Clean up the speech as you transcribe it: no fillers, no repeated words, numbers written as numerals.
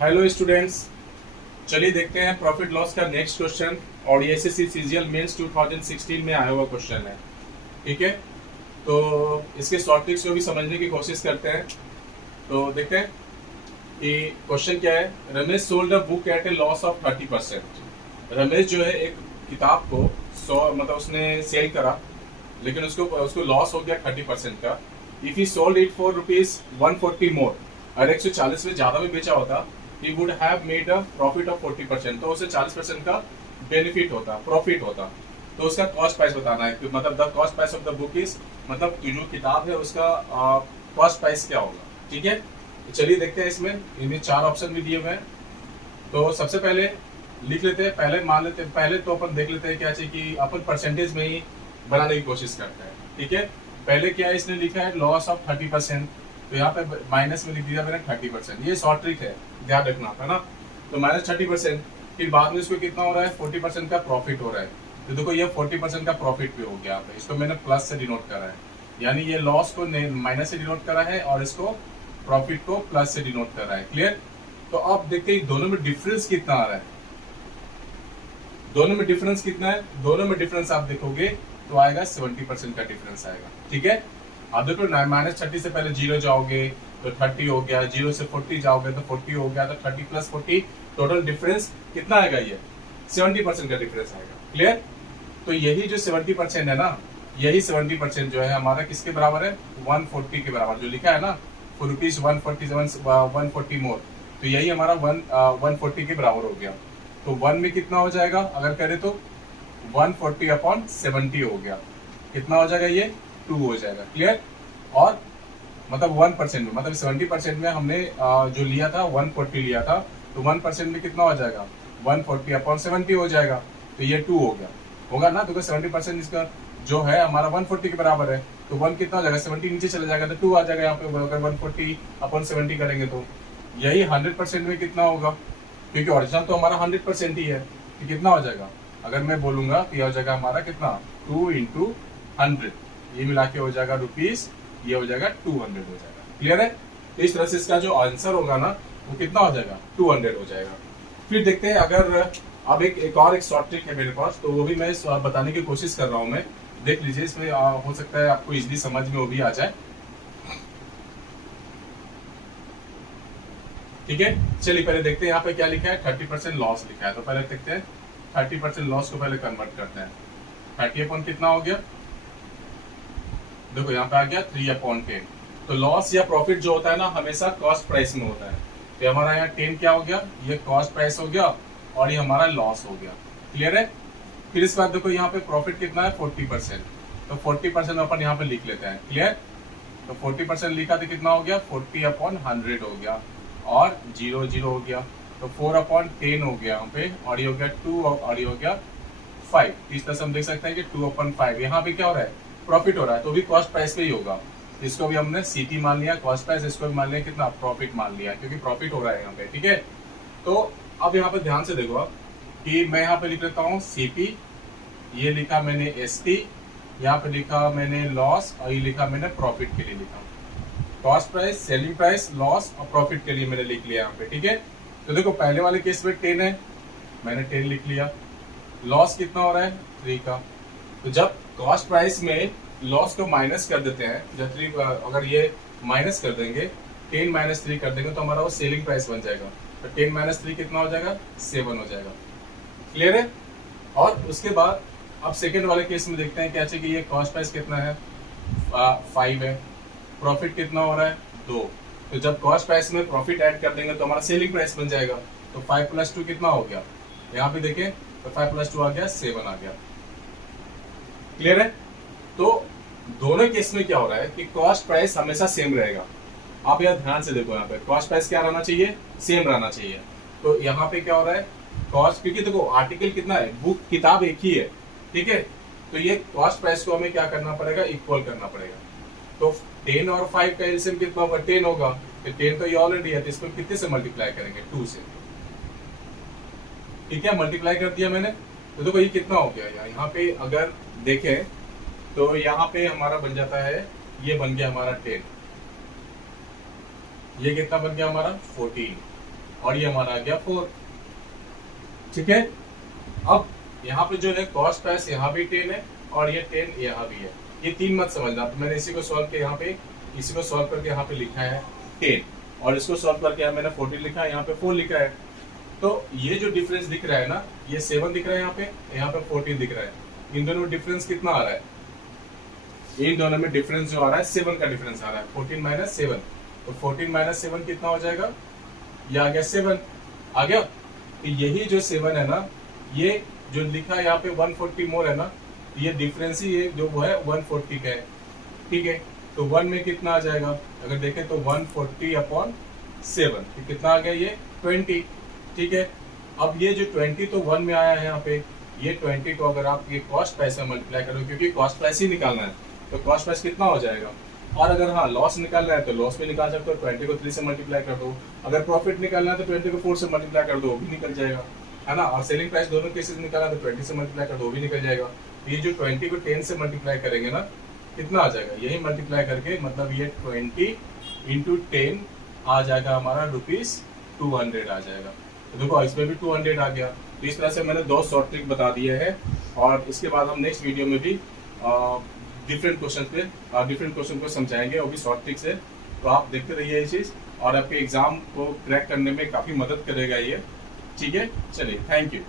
Hello students, चलिए देखते हैं प्रॉफिट लॉस का नेक्स्ट क्वेश्चन। और ये एसएससी सीजीएल मेंस 2016 में आया हुआ क्वेश्चन है। ठीक है, तो इसके शॉर्ट ट्रिक्स को भी समझने की कोशिश करते हैं। तो देखते हैं कि क्वेश्चन क्या है। Ramesh sold a book at a loss of 30%। Ramesh जो है एक किताब को 100 मतलब उसने सेल करा, लेकिन उसको उसको लॉस हो गया 30% का। If he sold it for ₹140 मोर, अगर 140 में ज्यादा भी बेचा होता, he would have made a profit of 40%, तो उसे 40% का बेनिफिट होता, प्रॉफिट होता। तो उसका कॉस्ट प्राइस बताना है कि मतलब the cost price of the book is, मतलब जो किताब है उसका कॉस्ट प्राइस क्या होगा। ठीक है, तो चलिए देखते हैं। इनमें 4 ऑप्शन भी दिए हुए हैं। तो सबसे पहले लिख लेते हैं, पहले मान लेते हैं, पहले तो अपन देख लेते हैं क्या चाहिए कि अपन परसेंटेज में ही बनाने की कोशिश करते हैं। ठीक है, पहले क्या है, इसने लिखा है लॉस ऑफ 30%, तो यहाँ पे माइनस में लिख दिया मैंने 30%। ये शॉर्ट ट्रिक है, ध्यान रखना है ना। तो -30%, फिर बाद में इसको कितना हो रहा है, 40% का प्रॉफिट हो रहा है। तो देखो ये 40% का प्रॉफिट भी हो गया, पे इसको मैंने प्लस से डिनोट करा है, यानी ये लॉस को माइनस से डिनोट करा है और इसको प्रॉफिट को प्लस से डिनोट कर रहा है। क्लियर। तो अब देखते हैं दोनों में डिफरेंस कितना आ रहा है। दोनों में डिफरेंस कितना है, दोनों में डिफरेंस आप देखोगे तो आएगा 70% का डिफरेंस आएगा। ठीक है, अब देखो -30 से पहले 0 जाओगे तो 30 हो गया, 0 से 40 जाओगे तो 40 हो गया, तो 30 + 40 टोटल डिफरेंस कितना आएगा, ये 70% का डिफरेंस आएगा। क्लियर। तो यही जो 70% है ना, यही 70% जो है हमारा किसके बराबर है, 140 के बराबर, जो लिखा है ना फॉर ₹140 मोर, तो यही हमारा 140 के बराबर हो गया। तो 1 में कितना हो जाएगा, अगर करें तो 140/70 हो गया। कितना हो जाएगा, ये 2 हो जाएगा। क्लियर। और मतलब 1% में, मतलब 70% में हमने जो लिया था 140 लिया था, तो 1% में कितना हो जाएगा, 140/70 हो जाएगा। तो ये 2 हो गया, होगा ना। तो 70% इसका जो है हमारा 140 के बराबर है, तो 1 कितना हो जाएगा, 70 नीचे चला जाएगा तो 2 आ जाएगा यहाँ पे। अगर 140/70 करेंगे तो यही 100% में कितना होगा, क्योंकि ओरिजिनल तो हमारा 100% ही है, तो कितना हो जाएगा, अगर मैं बोलूंगा तो यह हो जाएगा हमारा कितना, 2 × 100, ये मिला के हो जाएगा रुपीस, ये हो जाएगा 200 हो जाएगा। क्लियर है। तो इस तरह से इसका जो आंसर होगा ना वो कितना हो जाएगा, 200 हो जाएगा। फिर देखते हैं, अगर अब एक और शॉर्ट ट्रिक है मेरे पास, तो वो भी मैं बताने की कोशिश कर रहा हूँ। मैं देख लीजिए, इसमें हो सकता है आपको इजीली समझ में वो भी आ जाए। ठीक है, चलिए पहले देखते हैं यहाँ पे क्या लिखा है, 30% लॉस लिखा है। तो पहले देखते हैं 30% लॉस को पहले कन्वर्ट करते हैं। 30 कितना हो गया, देखो यहाँ पे आ गया 3/10। तो लॉस या प्रॉफिट जो होता है ना हमेशा कॉस्ट प्राइस में होता है। तो हमारा यहाँ 10 क्या हो गया, ये कॉस्ट प्राइस हो गया और ये हमारा लॉस हो गया। क्लियर है। फिर इसके बाद देखो यहाँ पे प्रॉफिट कितना है, 40%। तो 40% अपन यहाँ पे लिख लेते हैं। क्लियर। तो 40% लिखा तो कितना हो गया, 40/100 हो गया, और 0 0 हो गया, तो 4/10 हो गया यहाँ पे, और ये हो गया 2 और ये हो गया 5। इस तरह से हम देख सकते हैं कि 2/5 यहाँ पे क्या हो रहा है, प्रॉफिट हो रहा है, तो भी कॉस्ट प्राइस पे ही होगा। इसको भी हमने सीटी मान लिया कॉस्ट प्राइस, इसको भी मान लिया कितना, प्रॉफिट मान लिया, क्योंकि प्रॉफिट हो रहा है यहाँ पे। ठीक है, तो अब यहाँ पे ध्यान से देखो आप कि मैं यहाँ पे लिख लेता हूँ सीपी, ये लिखा मैंने एसटी, यहाँ पे लिखा मैंने लॉस, और ये लिखा मैंने प्रॉफिट के लिए लिखा, cost price, selling price, loss और प्रॉफिट के लिए मैंने लिख लिया यहाँ पे। ठीक है, तो देखो पहले वाले केस में 10 है, मैंने 10 लिख लिया। लॉस कितना हो रहा है, 3 का। तो जब कॉस्ट प्राइस में लॉस को माइनस कर देते हैं, जब 3 अगर ये माइनस कर देंगे, 10 - 3 कर देंगे, तो हमारा वो सेलिंग प्राइस बन जाएगा। तो 10 - 3 कितना हो जाएगा, 7 हो जाएगा। क्लियर है। और उसके बाद अब सेकेंड वाले केस में देखते हैं क्या चाहिए, ये कॉस्ट प्राइस कितना है, 5 है, प्रॉफिट कितना हो रहा है, 2। तो जब कॉस्ट प्राइस में प्रॉफिट ऐड कर देंगे तो हमारा सेलिंग प्राइस बन जाएगा। तो 5 + 2 कितना हो गया, यहाँ पे देखें तो 5 + 2 आ गया, 7 आ गया। क्लियर है। तो दोनों केस में क्या हो रहा है कि कॉस्ट प्राइस हमेशा सेम रहेगा। आप यार ध्यान से देखो, यहाँ पे कॉस्ट प्राइस क्या रहना चाहिए, सेम रहना चाहिए। तो यहाँ पे क्या हो रहा है, कॉस्ट, क्योंकि देखो आर्टिकल कितना है, बुक किताब एक ही है। ठीक है, तो ये कॉस्ट प्राइस को हमें क्या करना पड़ेगा, इक्वल करना पड़ेगा। तो 10 और 5 का एलसीएम कितना होगा, 10 होगा। तो 10 तो ये ऑलरेडी है, तो इसको कितने से मल्टीप्लाई करेंगे, 2 से। ठीक है, मल्टीप्लाई कर दिया मैंने, तो देखो ये कितना हो गया, यहाँ पे अगर देखें तो यहाँ पे हमारा बन जाता है, ये बन गया हमारा 10, ये कितना बन गया हमारा 14, और ये हमारा आ गया 4। ठीक है, अब यहाँ पे जो है कॉस्ट प्राइस यहाँ भी 10 है और ये 10 यहाँ भी है। ये 3 मत समझना, तो मैंने इसी को सॉल्व किया, यहाँ पे इसी को सॉल्व करके यहाँ पे लिखा है 10 और इसको सॉल्व करके मैंने 14 लिखा है, यहाँ पे 4 लिखा है। तो ये जो डिफरेंस दिख रहा है ना, ये 7 दिख रहा है यहाँ पे 14 दिख रहा है। इन दोनों में डिफरेंस कितना आ रहा है? इन दोनों में डिफरेंस जो आ रहा है 7 का डिफरेंस आ रहा है, 14 माइनस 7। तो 14 माइनस 7 कितना हो जाएगा? ये आ गया 7 आ गया। तो यही जो 7 है ना, ये जो लिखा है यहाँ पे 140 मोर है ना, ये डिफरेंस ही है जो वो है 140 का है। ठीक है, तो 1 में कितना आ जाएगा? अगर देखें तो 140/7, तो कितना आ गया? ये 20। ठीक है, अब ये जो 20 तो 1 में आया है यहाँ पे, ये 20 को अगर आप ये कॉस्ट प्राइस से मल्टीप्लाई करो, क्योंकि कॉस्ट प्राइस ही निकालना है, तो कॉस्ट प्राइस कितना हो जाएगा? और अगर हाँ लॉस निकालना है तो लॉस भी निकाल सकते हो, 20 को 3 से मल्टीप्लाई कर दो। अगर प्रॉफिट निकालना है तो 20 को 4 से मल्टीप्लाई कर दो, वो भी निकल जाएगा, है ना। और सेलिंग प्राइस दोनों केसेस निकालना तो 20 से मल्टीप्लाई कर दो, वो भी निकल जाएगा। ये जो 20 को 10 से मल्टीप्लाई करेंगे ना, कितना आ जाएगा? यही मल्टीप्लाई करके मतलब ये 20 इंटू 10 आ जाएगा हमारा ₹200 आ जाएगा। तो देखो इसमें भी 200 आ गया। तो इस तरह से मैंने 2 शॉर्ट ट्रिक बता दिए हैं, और इसके बाद हम नेक्स्ट वीडियो में भी डिफरेंट क्वेश्चन को समझाएंगे, वो भी शॉर्ट ट्रिक से। तो आप देखते रहिए ये चीज़, और आपके एग्जाम को क्रैक करने में काफ़ी मदद करेगा ये। ठीक है, चलिए, थैंक यू।